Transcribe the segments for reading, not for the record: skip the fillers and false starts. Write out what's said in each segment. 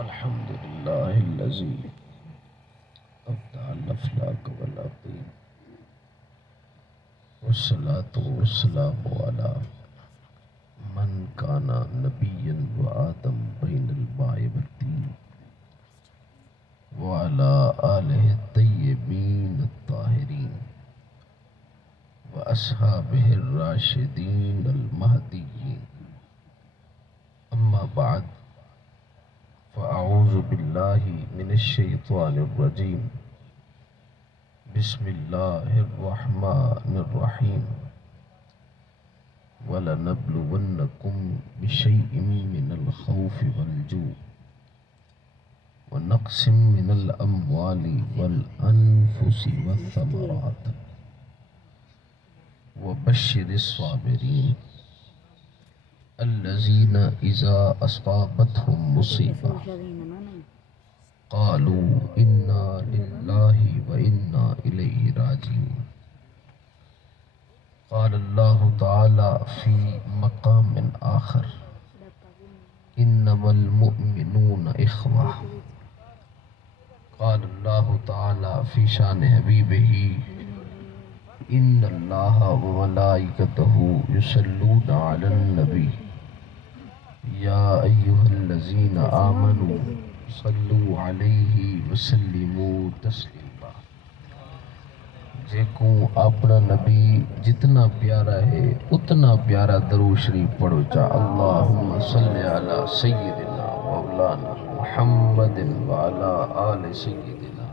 الحمد لله الذي أبدع الأفلاك والأقيم والصلاة والسلام على من كان نبيا وآدم بين الماء والطين وعلى آله الطيبين الطاهرين وأصحابه الراشدين المهديين. أما بعد، فأعوذ بالله من الشيطان الرجيم. بسم الله الرحمن الرحيم. وَلَنَبْلُوَنَّكُمْ بِشَيْءٍ مِّنَ الْخَوْفِ وَالْجُوعِ وَنَقْصٍ مِّنَ الْأَمْوَالِ وَالْأَنفُسِ وَالثَّمَرَاتِ وَبَشِّرِ الصَّابِرِينَ الَّذِينَ إِذَا أَصَابَتْهُم مُّصِيبَةٌ قَالُوا إِنَّا لِلَّهِ وَإِنَّا إِلَيْهِ راجعون. قال الله تعالى في مقام آخر: إنما المؤمنون إخوة. قال الله تعالى في شان حبيبه: إن الله وملائكته يصلون على النبي يا أيها الذين آمنوا صلوا عليه وسلموا تسلیما. جیکوں اپنا نبی جتنا پیارا ہے اتنا پیارا درود شریف پڑھو چا اللہم صلی علی سیدنا مولانا محمد وعلی آل سیدنا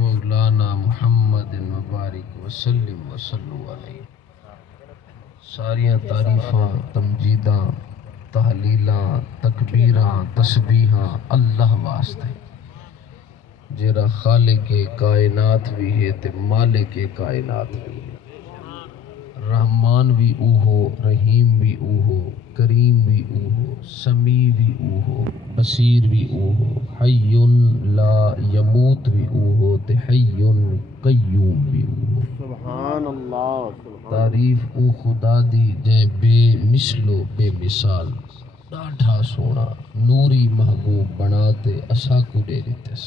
مولانا محمد مبارک وسلم وصلو علیہ. ساریاں تعریفاں، تمجیداں، تحلیلاں، تکبیراں، تسبیحاں اللہ واسطے جیرا خالق کائنات بھی ہے تے مالک کائنات بھی ہے. رحمان بھی اوہو، رحیم بھی اوہو، کریم بھی اوہو، سمیع بھی اوہو، بصیر بھی اوہو، حی لا یموت بھی اوہو تے حی قیوم بھی اوہو. سبحان اللہ. تعریف او خدا دی جے بے مثلو بے مثال ڈاڈھا سونا نوری محبوب بنا تے اسا کو دے دیتس.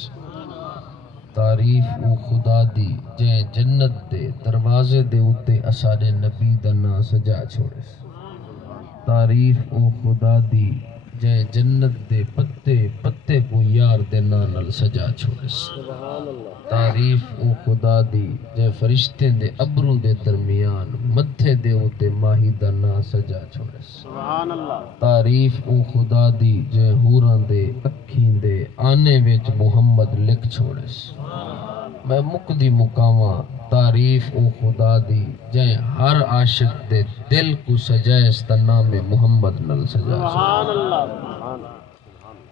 تعریف او خدا دی جے جنت دے دروازے دے اتے اساڑے نبی دا نام سجا چھوڑس. تعریف او خدا دی جے جنت دے پتے پتے کو یار دے نال سجا چھوڑس. تعریف او خدا دی جے فرشتے دے ابرو دے درمیان متھے دے اتے ماہی دا نام سجا چھوڑس. تعریف او خدا دی جے حوراں دے اکھیں دے آنے وچ محمد لکھ چھوڑس. میں مکدی مقاماں تعریف او خدا دی جے ہر عاشق دے دل کو سجائے تا نام محمد نل سجا.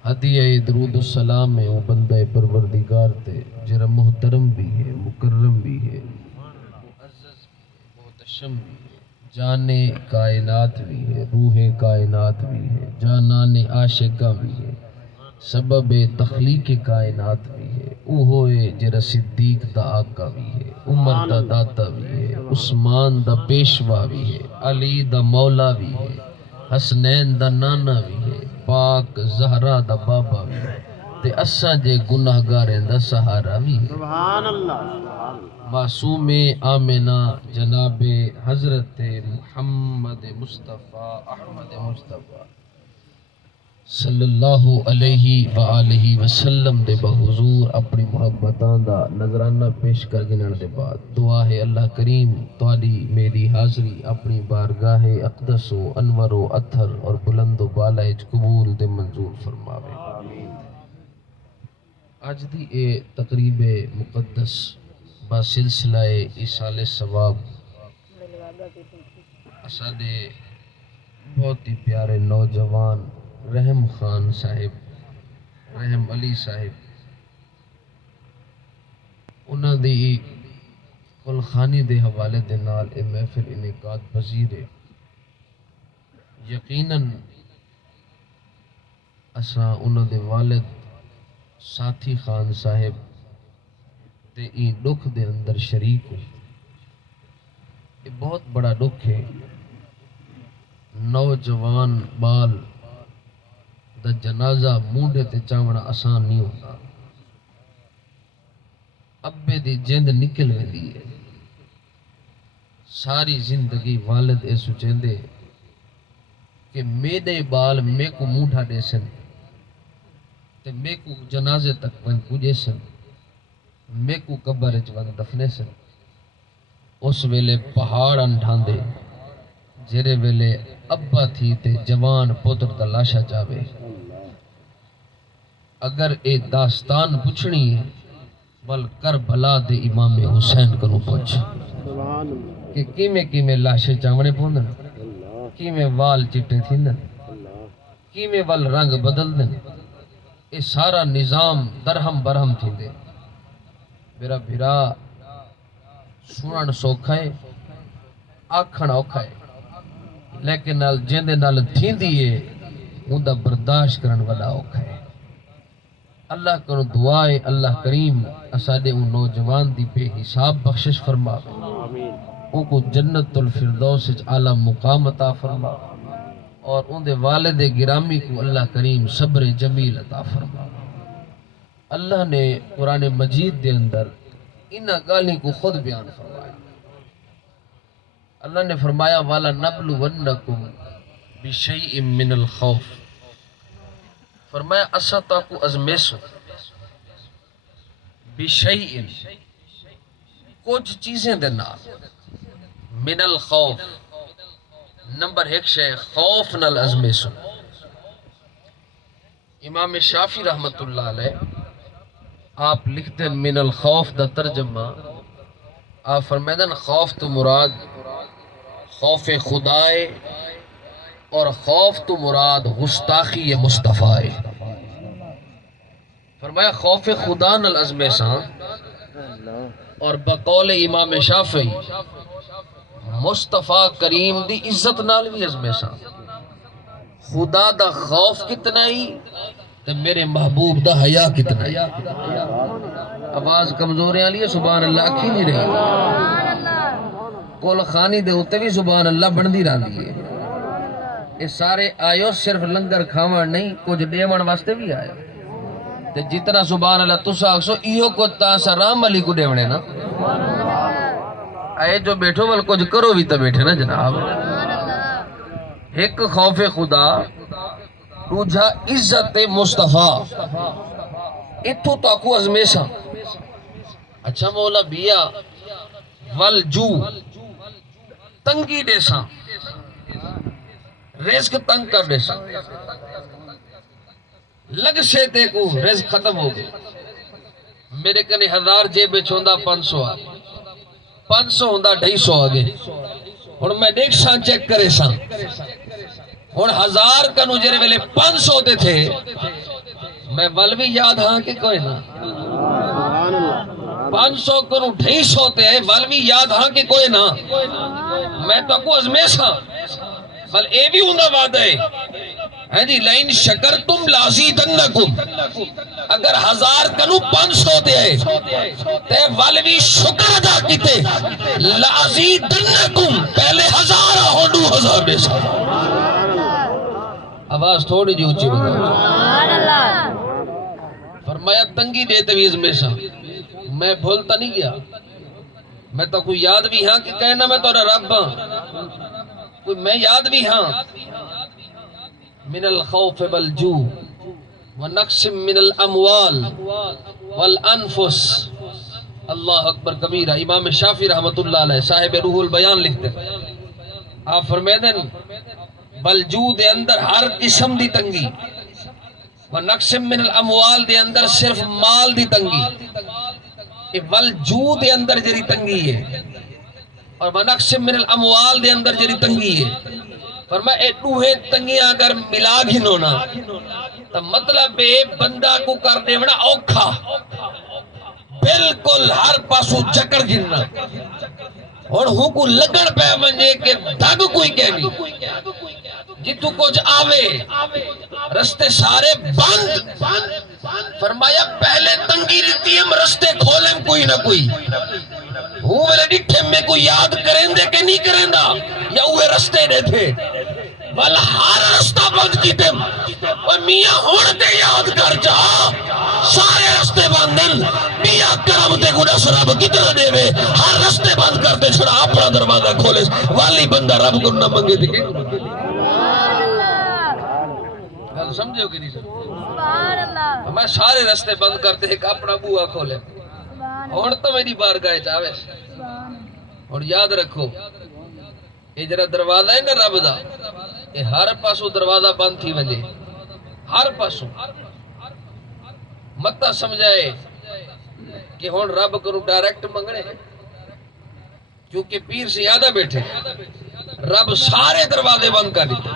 ہدیہ درود السلام ہے او بندہ پروردگار تے جرا محترم بھی ہے، مکرم بھی ہے، معزز بھی ہے، محتشم بھی ہے، جانے کائنات بھی ہے، روح کائنات بھی ہے، جانان عاشقہ بھی ہے، سبب تخلیق کائنات بھی ہے. او ہوئے جرا صدیق دا آقا بھی ہے، عمر دا داتا بھی ہے، عثمان دا پیشوا بھی ہے، علی دا مولا بھی ہے، حسنین دا نانا بھی ہے، پاک زہرا دا بابا بھی ہے تے اساں جے گناہگاریں دا سہارا بھی ہے. سبحان اللہ. معصوم آمنہ جناب حضرت محمد مصطفیٰ احمد مصطفیٰ صلی اللہ علیہ وآلہ وسلم دے بحضور اپنی محبتاں دا نظرانہ پیش کر گنن دے بعد دعا ہے اللہ کریم تواڈی میری حاضری اپنی بارگاہ اقدس و انور و اطہر اور بلند و بالا وچ قبول تے منظور فرماوے. اج دی اے تقریب مقدس با سلسلہ ایصال ثواب اساڈے بہت ہی پیارے نوجوان رحم خان صاحب، رحم علی صاحب، انہاں دی کلخانی دے حوالے دے نال اے محفل انعقاد پذیر ہے. یقیناً اساں انہاں دے والد ساتھی خان صاحب تے ای دکھ دے اندر شریک ہو. یہ بہت بڑا دکھ ہے. نوجوان بال دا جنازہ مونڈے تے چاونا آسان نہیں ہوتا. ابے دی جند نکل ویندی ہے. ساری زندگی والد اے سوچیندے کہ میرے بال میں کو مونڈھا دے سن تے میں کو جنازے تک ون پوجے سن, میں کو قبر وچ ون دفنے سن. اس ویلے پہاڑ انڈھاندے جڑے ویلے ابا تھی تے جوان پتر دا لاشا جاوے. اگر اے داستان پوچھنی ہے بل کربلا دے امام حسین کنوں پوچھ سبحان اللہ کہ کیویں لاشے چاونے پوندن, کیویں وال چٹے تھیندن, کیویں ول رنگ بدلدن. اے سارا نظام درہم برہم تھیندے. میرا بھرا سنن سوکھا ہے, آکھن اوکھا ہے, لیکن نال جیندے نال تھیندی ہے اوندا برداشت کرن وڈا اوکھا ہے. اللہ کو دعا ہے اللہ کریم اساڈے ان نوجوان دی بے حساب بخشش فرماوے, آمین ان کو جنت الفردوس وچ اعلی مقام عطا فرما, اور ان دے والد گرامی کو اللہ کریم صبر جمیل عطا فرما. اللہ نے قرآن مجید دے اندر انہاں گالیں کو خود بیان فرمایا. اللہ نے فرمایا والا نبلونکم بشیء من الخوف, فرمایا اسا تاکو ازمیسو بشیء کچھ چیزیں دے نال من الخوف. نمبر 1 شے خوف نال ازمیسو. امام شافعی رحمت اللہ علیہ آپ لکھتے ہیں من الخوف دا ترجمہ آپ فرمیدن خوف تو مراد خوف خدائے اور خوف تو مراد گستاخی مصطفیٰ. فرمایا خوف خدا نال ازمیساں, اور بقول امام شافعی مصطفیٰ کریم دی عزت نال بھی ازمیساں. خدا دا خوف کتنا ہی تے میرے محبوب دا حیا کتنا ہی. آواز کمزور والی ہے سبحان اللہ اکھی نہیں رہی, کول خانی دے اوتے بھی سبحان اللہ بندی رہندی ہے. یہ سارے آیو صرف لنگر کھاون نہیں کچھ دیون واسطے بھی آئے تے جتنا سبحان اللہ تسا آکسو ایہو کو تاسا رام علی کو دیونے نا اے جو بیٹھو ول کچھ کرو بھی تو بیٹھے نا جناب. ایک خوف خدا دوجا عزت مصطفیٰ. اتھو تاکو ازمیسا. اچھا مولا بیا والجو تنگی دیسا, رزق تنگ کر دیسا, لگ سے تے کو رزق ختم ہو گئی. میرے کنے 1000 جیب چھوندا 500 آ 500 ہوندا 250 آگے. ہن میں دیکھ سا چیک کرے سا ہن 1000 کنو جڑے ویلے 500 تے تھے میں ول بھی یاد ہاں کہ کوئی نہ سبحان اللہ 500 کنو 250 تے ول بھی یاد ہاں کہ کوئی نہ میں تو کو ازمیسا بل اے بھی ہوندا وعدہ ہے جی لائن شکر تم لازیدنکم. اگر 1000 کنو 500 تے تے ول بھی شکر ادا کیتے لازیدنکم پہلے 1000 ہو 2000 دے سا. آواز تھوڑی جی اونچی بتاؤ. فرمایا تنگی دیتے بھی ازمیسا. میں بھولتا نہیں گیا, میں تو کوئی یاد بھی ہاں کہ کہنا میں تو رب ہاں, کوئی میں یاد بھی ہاں. من الخوف والجوع ونقص من الاموال والانفس. اللہ اکبر کبیرہ. امام شافعی رحمت اللہ علیہ صاحب روح البیان لکھتے آپ فرمیدن والجوع دے اندر ہر قسم دی تنگی, ونقص من الاموال دے اندر صرف مال دی تنگی, والجوع دے اندر جری تنگی ہے, اور ونقص من الاموال دے اندر جری تنگی ہے. فرمایا اے دوہے تنگیاں اگر ملا گھنونا تو مطلب اے بندہ کو کر دیونا اوکھا, بالکل ہر پاسو چکر گھننا. اور ہوں کو لگن پہ منجے کہ دھگ کوئی کہنی جتو کچھ آوے رستے سارے بند. فرمایا پہلے تنگی رہتی ہم رستے کھولیں کوئی نہ کوئی. ہوں میرے ڈٹھے میں کوئی یاد کریں دے کہ نہیں کریں دا یا اوہ رستے دے تھے ول ہر رستہ بند کیتے اور میاں ہون تے یاد کر جا سارے رستے بندن میاں کرم تے گناہ رب کتنا دے وے ہر رستے بند کر دے چھڑا اپنا دروازہ کھولے والی بندہ رب کو نہ منگے تے گل سمجھو کہ نہیں سمجھو میں سارے رستے بند کرتے ایک اپنا بوہا کھولے ہون تو میری بارگاہ چاہے اور یاد رکھو یہ جڑا دروازہ ہے نا رب دا یہ ہر پاسوں دروازہ بند تھی وجے ہر پاسوں مت سمجھائے کہ ہون رب کو ڈائریکٹ منگنے کیونکہ پیر زیادہ بیٹھے رب سارے دروازے بند کر دیتے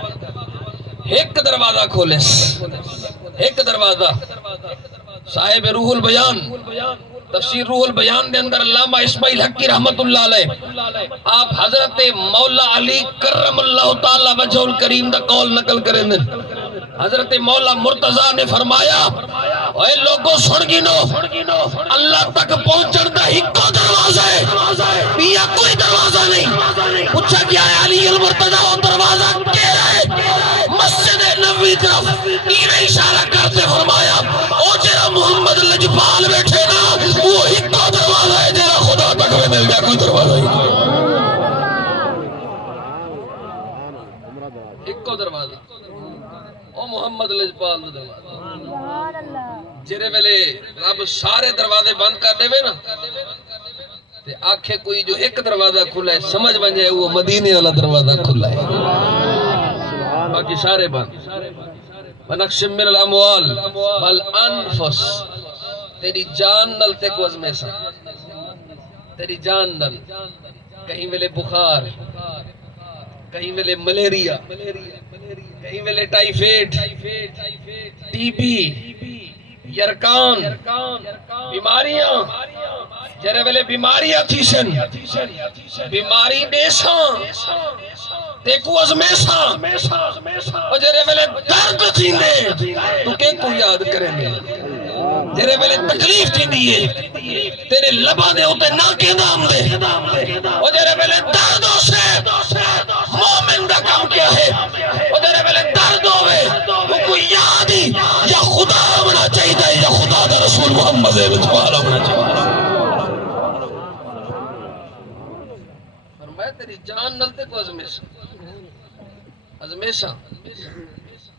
ایک دروازہ کھولے ایک دروازہ صاحب روح البیان تفسیر روح البیان دے اندر علامہ اسماعیل حقی رحمت اللہ علیہ آپ حضرت مولا علی کرم اللہ تعالی وجہ الکریم دا قول نقل کریں دیں حضرت مولا مرتضیٰ نے فرمایا اے لوگوں سن گنو اللہ تک پہنچن دا ہکو دروازہ ہے پیا کوئی دروازہ نہیں پوچھا کیا ہے علی المرتضیٰ وہ دروازہ کیا ہے مسجد نبوی طرف ایویں اشارہ کرتے فرمایا او جرا محمد لجپال بیٹھے نا وہ ہکو دروازہ ہے جرا خدا تک میں مل گیا کوئی دروازہ ہی ہکو دروازہ او محمد لجپال دروازہ جرے ویلے رب سارے دروازے بند کر دے وے نا تے آنکھیں کوئی جو ایک دروازہ کھلا ہے سمجھ بن جائے وہ مدینے والا دروازہ کھلا ہے باقی سارے بند ونقسم من الاموال والانفس تیری جان نل تے کو ازمے سا تیری جان نل کہیں ملے بخار کہیں ملے ملیریا کہیں ملے ٹائیفائڈ ٹی بی یرکان بیماریاں جرے ویلے بیماریاں تھی سن بیماری دیساں دیکھو ازمیساں اور جرے ویلے درد تھی دے تو کہ کو یاد کریں گے جرے ویلے تکلیف تھی دیئے تیرے لبا دے ہوتے نہ کے نام دے اور جرے ویلے دردوں سے مومن دا کام کیا ہے اور جرے ویلے درد ہوئے وہ کوئی یاد ہی یا خدا ہونا چاہیے یا خدا دا رسول محمد رجوال ہونا چاہیے فرمایا تیری جان نلتے کو ازمیشہ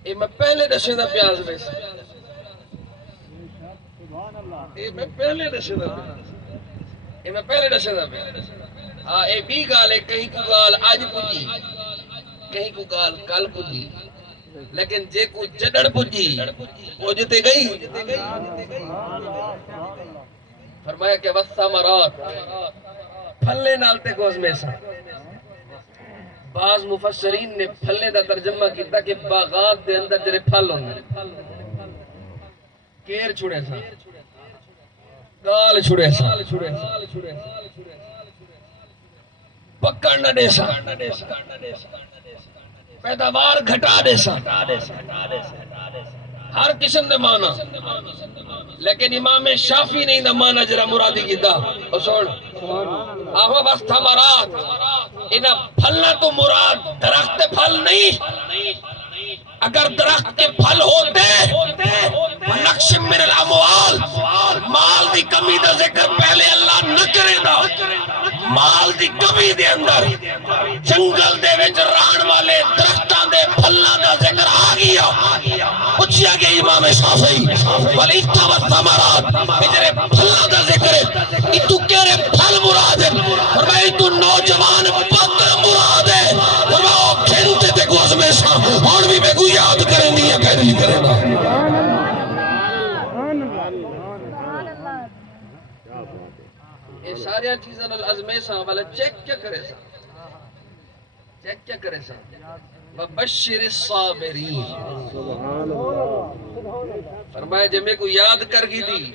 اے میں پہلے دشے دا پیاز بیسا اے میں پہلے دشے دا پیاز ہاں اے بھی گال ہے کہیں کو گال آج پجی کہیں کو گال کل پجی لیکن جے کو جڑڑ پجی وہ جتے گئی فرمایا کہ وَالثَّمَرَاتِ پھلے نالتے کو ازمیشہ بعض مفسرین نے پھلے دا ترجمہ کیتا کہ باغات دے اندر جرے پھل ہوندے کیر چھوڑے سا گال چھوڑے سا پکڑ نہ دے سا پیداوار گھٹا دے سا ہر قسم دے معنی لیکن امام شافی نہیں دا معنی جرا مرادی کی دا سن آہو بس تھمرات انہا پھلنا تو مراد درخت پھل نہیں اگر درخت کے پھل ہوتے نقش من الاموال مال دی کمی دا ذکر پہلے اللہ نہ کرے دا مال دی کمی دے اندر جنگل دے وچ ران والے درختان دے پھلنا دا ذکر آگیا پوچھیا گیا امام شافعی ولیتا والثمرات بجرے پھلنا دا ذکر ہے اتو کہرے پھل مراد ہے فرمائی تو نوجوان پتر مراد ہے فرماؤ کھنتے تے کو ازمیشہ اور بھی بے کو یاد کریں دی یا کہہ نہیں کریں دا یہ ساری چیزیں ازمیشہ والا چیک کیا کرے سا چیک کیا کرے سا وَبَشِّرِ الصَّابِرِينَ فرمایا جب میں کو یاد کر گی دی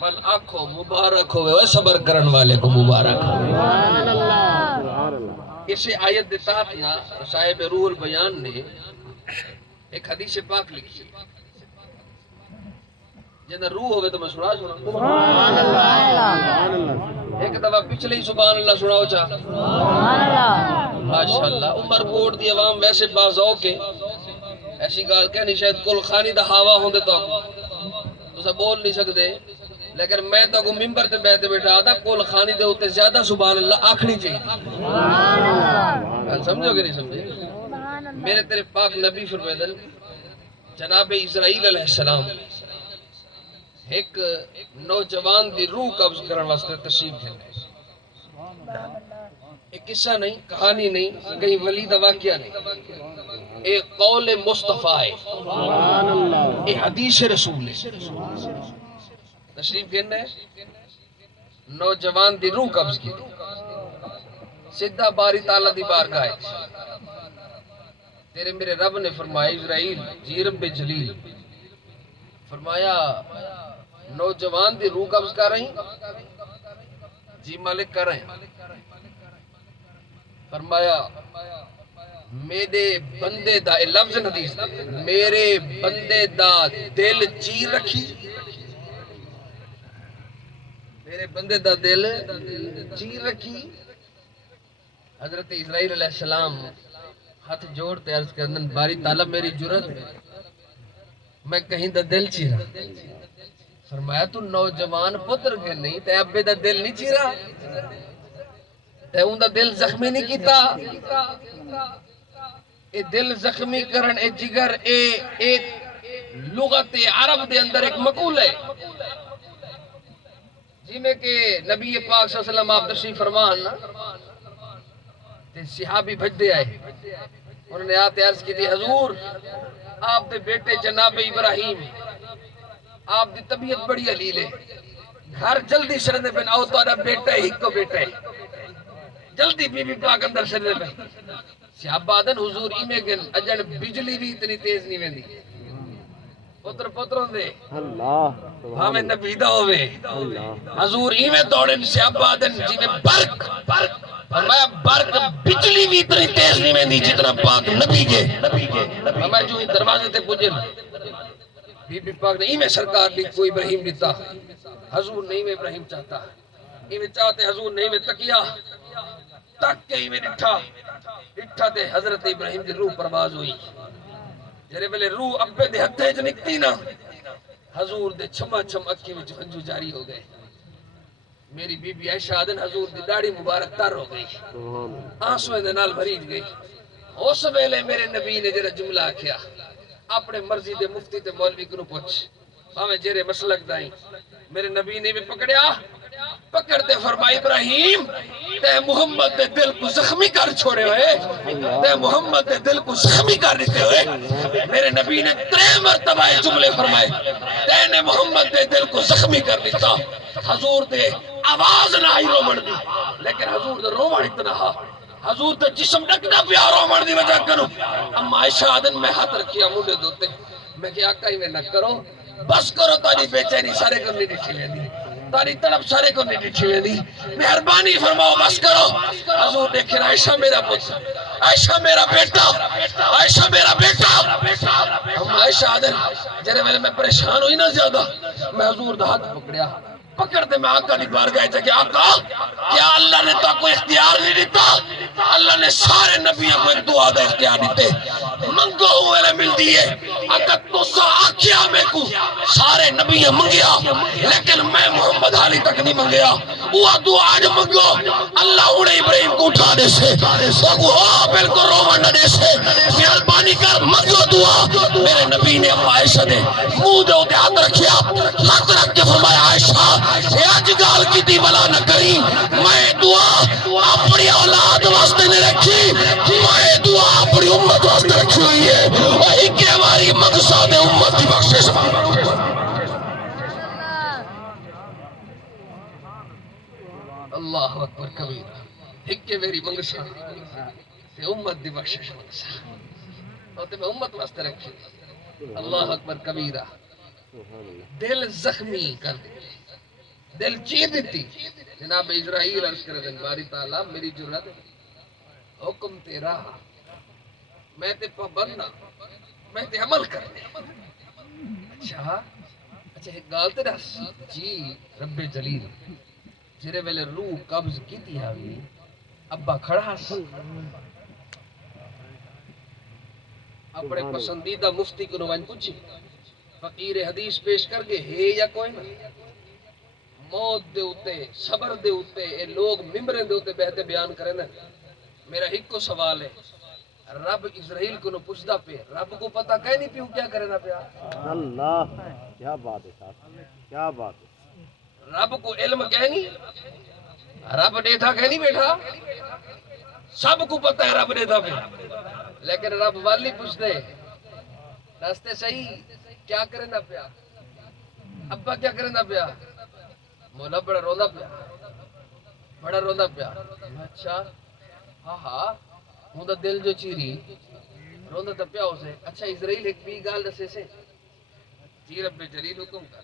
من آنکھو مبارک ہوئے وہ صبر کرن والے کو مبارک ہوئے اسے آیت دیتا اپنا صاحب روح البیان نے ایک حدیث پاک لکھی جنہا روح ہوئے تو میں سنا سبحان اللہ ایک دفعہ پچھلے ہی سبحان اللہ سناؤ چاہ ماشاءاللہ عمر کوٹ دی عوام ویسے بازوق ہے ایسی گال کہنی شاید کل خانی دا ہوا ہوندے تو تسا بول نہیں سکتے لیکن میں تو کو ممبر تے بیٹھے بیٹھا تھا کل خانی دے ہوتے زیادہ سبحان اللہ آکھنی چاہیے سمجھو کہ نہیں سمجھے میرے تیرے پاک نبی فرمیدن جناب اسرائیل علیہ السلام ایک نوجوان دی روح قبض کرن واسطے تشریف لے ایک قصہ نہیں کہانی نہیں کہیں ولی دا واقعہ نہیں ایک قول مصطفیٰ ہے سبحان اللہ ایک حدیث رسول ہے تشریف گھن ہے نوجوان دی روح قبض کی سدھا باری تعالیٰ دی بارگاہ ہے تیرے میرے رب نے فرمایا اسرائیل جی رب جلیل فرمایا نوجوان دی روح قبض کر رہی جی مالک کر رہے ہیں فرمایا میرے بندے دا لفظ حدیث دے میرے بندے دا دل چیر رکھی میرے بندے دا دل چیر رکھی حضرت اسرائیل علیہ السلام ہاتھ جوڑتے عرض کردن باری تعالیٰ میری جرت میں کہیں دا دل چیرا فرمایا تو نوجوان پتر کے نہیں تے ابے دا دل نہیں چیرا تے ان دا دل زخمی نہیں کیتا اے دل زخمی کرن اے جگر اے لغت عرب دے اندر ایک مقول ہے جی میں کہ نبی پاک صلی اللہ علیہ وسلم آپ تشریف فرمان تے صحابی بھج دے آئے انہوں نے آتے عرض کی تھی حضور آپ دے بیٹے جناب ابراہیم آپ دی طبیعت بڑی علیل ہے گھر جلدی شردے پہ آؤ تو بیٹا ہی کو بیٹا ہے جلدی بی بی پاک اندر شردے پہ صحابہ آدن حضور ایمیں گن اجن بجلی بھی اتنی تیز نہیں ویندی پتر پتروں دے اللہ ہمیں نبیدہ ہوئے حضور ایمیں دوڑن صحابہ آدن جی میں برق فرمایا برق بجلی بھی اتنی تیز نہیں ویندی جتنا پاک نبی کے فرمایا جو ہی دروازے تے پجن بی بی پاک نے ایمیں سرکار لی کوئی ابراہیم دیتا حضور نہیں میں ابراہیم چاہتا ایمیں چاہتے حضور نہیں میں تکیا تک کے ایمیں ڈٹھا تے حضرت ابراہیم دی روح پرواز ہوئی جرے بلے روح ابے دے ہتھے جو نکتی نا حضور دے چھما چھم اکھی میں ہنجو جاری ہو گئے میری بی بی عائشہ آدن حضور دی داڑھی مبارک تر ہو گئی آنسویں دے نال بھریج گئی اس ویلے میرے نبی نے جرا جملہ کیا اپنے مرضی دے مفتی تے مولوی کو پوچھ ہمیں جرے مسلک دائیں میرے نبی نے بھی پکڑتے فرمائی ابراہیم تے محمد دے دل کو زخمی کر چھوڑے ہوئے تے محمد دے دل کو زخمی کر دیتے ہوئے میرے نبی نے 3 مرتبہ جملے فرمائے تے نے محمد دے دل کو زخمی کر دیتا حضور دے آواز نہ آئی رومن دی لیکن حضور دے رومن اتنا ہا حضور دے جسم ڈکنا پیا رومن دی وجہ کرو اما عائشہ آدن میں ہاتھ رکھیا مونڈے دوتے میں کہ آقا ہی میں نہ کرو بس کرو تاری بیچینی سارے کو نہیں ڈٹھی لیندی تاری طرف سارے کو نہیں ڈٹھی لیندی مہربانی فرماؤ بس کرو حضور دیکھیں عائشہ میرا پتر عائشہ میرا بیٹا عائشہ میرا بیٹا ہم عائشہ آدن جنہیں میں پریشان ہوئی نہ زیادہ میں حضور دا ہاتھ پکڑیا پکڑتے میں آقا نہیں بار گئے تھے کہ آقا کیا اللہ نے تو کوئی اختیار نہیں دیتا اللہ نے سارے نبیوں کو ایک دعا دا اختیار دیتے منگو ہوئے لے مل دیئے آقا تو سا آکھیا میں کو سارے نبیوں منگیا لیکن میں محمد حالی تک نہیں منگیا وہ دعا آج منگو اللہ انہیں ابراہیم کو اٹھا دے سے وہ بالکل رومن نہ دے سے مہربانی کر منگو دعا میرے نبی نے اما عائشہ دے منہ دے ہوتے ہاتھ رکھیا ہاتھ رکھ کے فرمایا عائشہ اے آج گال کی دی بلا نہ کری میں دعا اپنی اولاد واسطے نے رکھی میں دعا اپنی امت واسطے رکھی ہوئی ہے وہی کہ ہماری مقصد امت کی بخشش اللہ اکبر کبیرہ ایک کہ میری منگسا تے امت دی بخشش منگسا اور تے میں امت واسطے رکھی اللہ اکبر کبیرہ دل زخمی کر دی دل چیر دیتی جناب اسرائیل عرض کردن باری تعالیٰ میری جرت حکم تیرا میں تے پابند میں تے عمل کرنے اچھا ایک گال تے دس جی رب جلیل جرے ویلے روح قبض کی تھی آگی ابا کھڑا اپنے پسندیدہ مفتی کو نوان پوچھی فقیر حدیث پیش کر کے ہے یا کوئی نہ موت دے اتے صبر دے اتے اے لوگ ممبریں دے اتے بہتے بیان کریں نا میرا ایک کو سوال ہے رب اسرائیل کو نو پوچھدا پہ رب کو پتہ کہہ نہیں پیوں کیا کرنا پیا اللہ کیا بات ہے صاحب کیا بات ہے رب کو علم کہنی رب دیتا کہنی بیٹھا سب کو پتہ ہے رب دیتا پہ لیکن رب والی پوچھتے راستے صحیح کیا کرنا پیا ابا کیا کرنا پیا مولا بڑا روندا پیا اچھا ہاں ہاں ہوں دا دل جو چیری روندا تا پیا اسے اچھا اسرائیل ایک بھی گال دسے سے جی رب جلیل حکم کر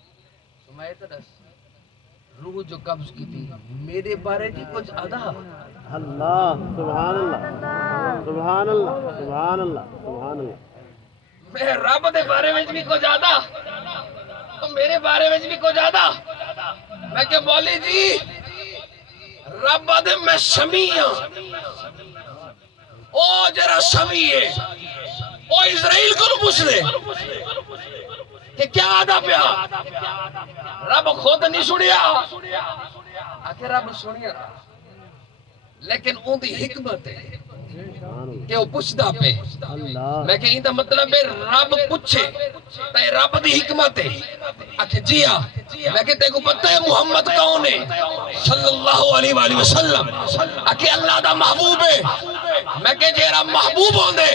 سمائے تا دس روح جو قبض کی تھی میرے بارے جی کچھ ادا اللہ سبحان اللہ سبحان اللہ سبحان اللہ سبحان اللہ میں رب دے بارے میں بھی کچھ ادا میرے بارے میں بھی کچھ ادا میں کہ بولی جی رب دے میں سمیع ہوں او جرا سمیع ہے او اسرائیل کو نو پوچھ دے کہ کیا آدھا پیا رب خود نہیں سنیا آکے رب سنیا لیکن اون دی حکمت ہے کہ وہ پوچھدا پہ میں کہ ایندا مطلب ہے رب پوچھے تے رب دی حکمت ہے آکے جی ہاں میں کہ تے کو پتہ ہے محمد کون ہے صلی اللہ علیہ وآلہ وسلم آکے اللہ دا محبوب ہے میں کہ جیرا محبوب ہوندے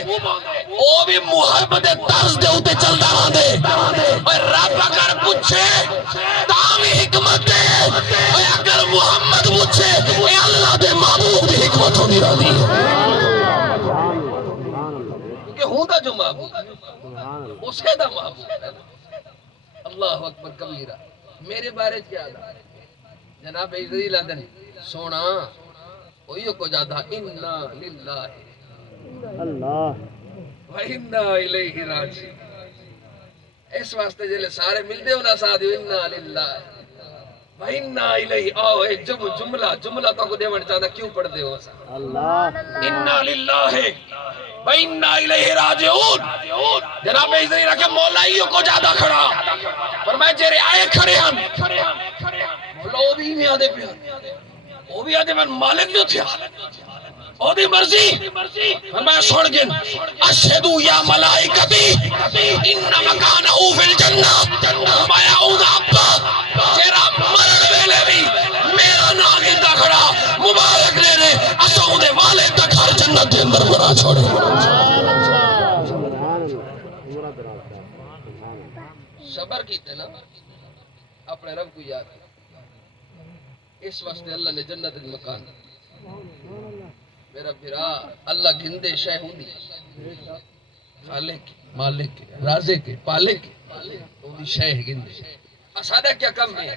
او بھی محبت طرز دے ہوتے چل دا ہوندے اور رب اگر پوچھے تاں بھی حکمت ہے اور اگر محمد پوچھے اے اللہ دے محبوب دی حکمت ہوندی رہی ہے کیونکہ ہوں دا جو محبوب اسے دا محبوب ہے اللہ اکبر کبیرہ میرے بارے کیا دا جناب عزیز لدن سونا وہی کو جادا انا للہ اللہ وَإِنَّا إِلَيْهِ رَاجِعُونَ اس واسطے جلے سارے ملدے ہونا ساتھ انا للہ وَإِنَّا إِلَيْهِ آؤ اے جب جملہ تو کو دیوان چاہتا کیوں پڑھ دے ہو سا اللہ انا للہ وَإِنَّا إِلَيْهِ رَاجِعُونَ جناب عزیز رکھے مولائیوں کو جادا کھڑا فرمائے جیرے آئے کھڑے ہم مولا وہ بھی نہیں آدھے پہ وہ بھی آدھے من مالک جو تھیا او دی مرضی فرمایا سوڑ گن اشہدو یا ملائکتی ان مکانہو فی الجنہ فرمایا اودا ابا جیرا مرن ویلے بھی میرا ناگن دا کھڑا مبارک لے رہے اسا اودے والے تک ہر جنت دے اندر بنا چھوڑے صبر کیتے نا اپنے رب کو یاد اس واسطے اللہ نے جنت دے مکان میرا بھرا اللہ گندے شے ہوندی خالق مالک رازق پالک اودی شے گندے اسادا کیا کم ہے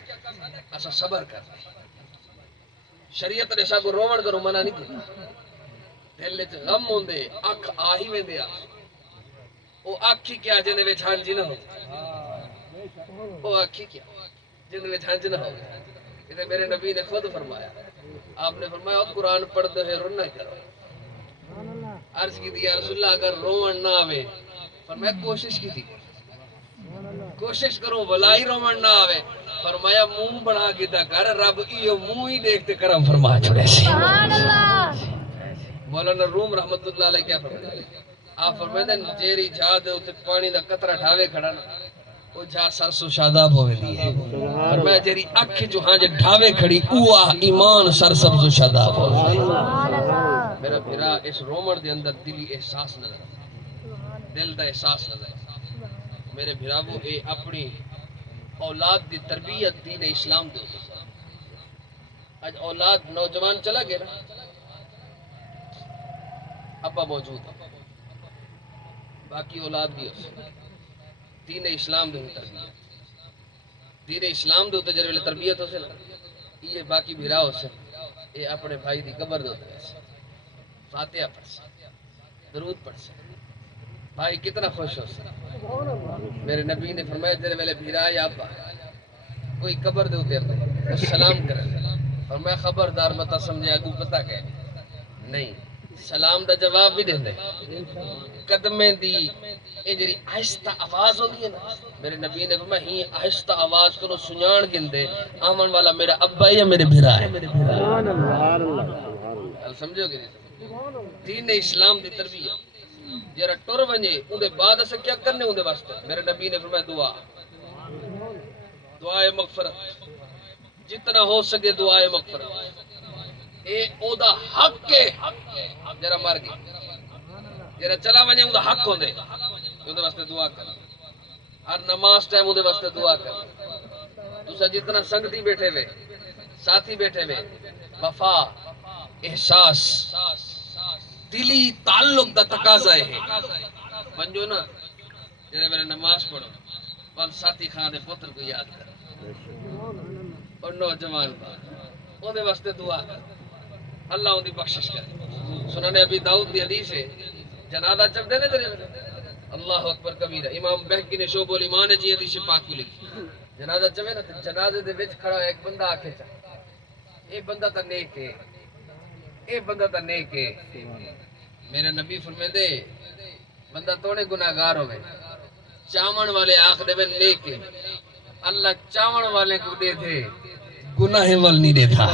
اسا صبر کر شریعت نے سا کو روون کرو منع نہیں کیتا دل وچ غم ہوندے اکھ آ ہی ویندے آ او اکھی کیا جنے وچ ہنج نہ ہو او اکھی کیا جنے وچ ہنج نہ ہو یہ میرے نبی نے خود فرمایا آپ نے فرمایا قرآن پڑھتے ہوئے رونا کرو عرض کی تھی یا رسول اللہ اگر رومن نہ آوے فرمایا کوشش کی تھی کوشش کرو بلائی رومن نہ آوے فرمایا منہ بڑھا کی تھا کر رب ایو منہ ہی دیکھتے کرم فرما چھوڑے سے مولانا روم رحمت اللہ علیہ کیا فرمایا آپ فرمایا دن جیری جا دے ہوتے پانی دا قطرہ ڈھاوے کھڑا نا وہ جا سرسو شاداب ہوئے دی ہے فرمایا جیری اکھ جو ہاں جے ڈھاوے کھڑی اوہ ایمان سرسبز و شاداب ہوئے میرا پھرا اس رومر دے اندر دلی احساس نظر دل دا احساس نظر میرے بھرا وہ اے اپنی اولاد دی تربیت دین اسلام دے آج اولاد نوجوان چلا گیا ابا موجود ہے باقی اولاد بھی ہو دین اسلام دے تربیت دین اسلام دے تجربے تربیت ہو سے یہ باقی بھرا ہو سے یہ اپنے بھائی دی قبر دے فاتحہ پڑھ سے درود پڑھ سے بھائی کتنا خوش ہو سے میرے نبی نے فرمایا تیرے ویلے بھیرا یا ابا کوئی قبر دے اتر سلام کرے فرمایا خبردار متا سمجھے اگو پتہ کہ نہیں سلام دا جواب بھی دے قدمیں دی اے جڑی آہستہ آواز ہوندی ہے نا میرے نبی نے فرمایا ہی آہستہ آواز کو سنجان گندے آمن والا میرا ابا ہے یا میرے بھرا ہے سبحان اللہ سبحان اللہ گل سمجھو گے دین اسلام دی تربیت جڑا ٹر ونجے اون دے بعد اسے کیا کرنے اون دے واسطے میرے نبی نے فرمایا دعائے مغفرت جتنا ہو سکے دعائے مغفرت اے او دا حق ہے جڑا مر گیا جڑا چلا ونجے اون دا حق ہوندے اون دے واسطے دعا کر ہر نماز ٹائم اون دے واسطے دعا کر تسا جتنا سنگتی بیٹھے وے ساتھی بیٹھے وے وفا احساس دلی تعلق دا تقاضا ہے منجو نا جڑے میرے نماز پڑھو اور ساتھی خان دے پتر کو یاد کر اور نوجوان اون دے واسطے دعا کر اللہ ان دی بخشش کرے سنن ابی داؤد دی حدیث ہے جنازہ چل دے نے اللہ اکبر کبیرہ امام بہقی نے شعب الایمان جی حدیث پاک کو لکھی جنازہ چوے نا تے جنازے دے وچ کھڑا ایک بندہ آکھے چا اے بندہ تے نیک ہے اے بندہ تے نیک ہے میرے نبی فرمیندے بندہ توڑے گناہگار ہوئے چاون والے آنکھ دے میں نیک ہے اللہ چاون والے کو دے دے گناہ وال نہیں دے تھا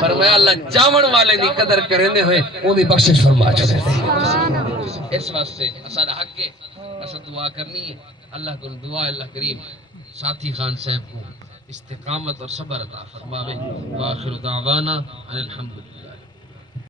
فرمایا اللہ چاون والے دی قدر کرنے ہوئے اون دی بخشش فرما چھڑے اس واسطے اساں حق ہے اساں دعا کرنی ہے اللہ کو دعا اللہ کریم ساتھی خان صاحب کو استقامت اور صبر عطا فرماوے واخر دعوانا الحمدللہ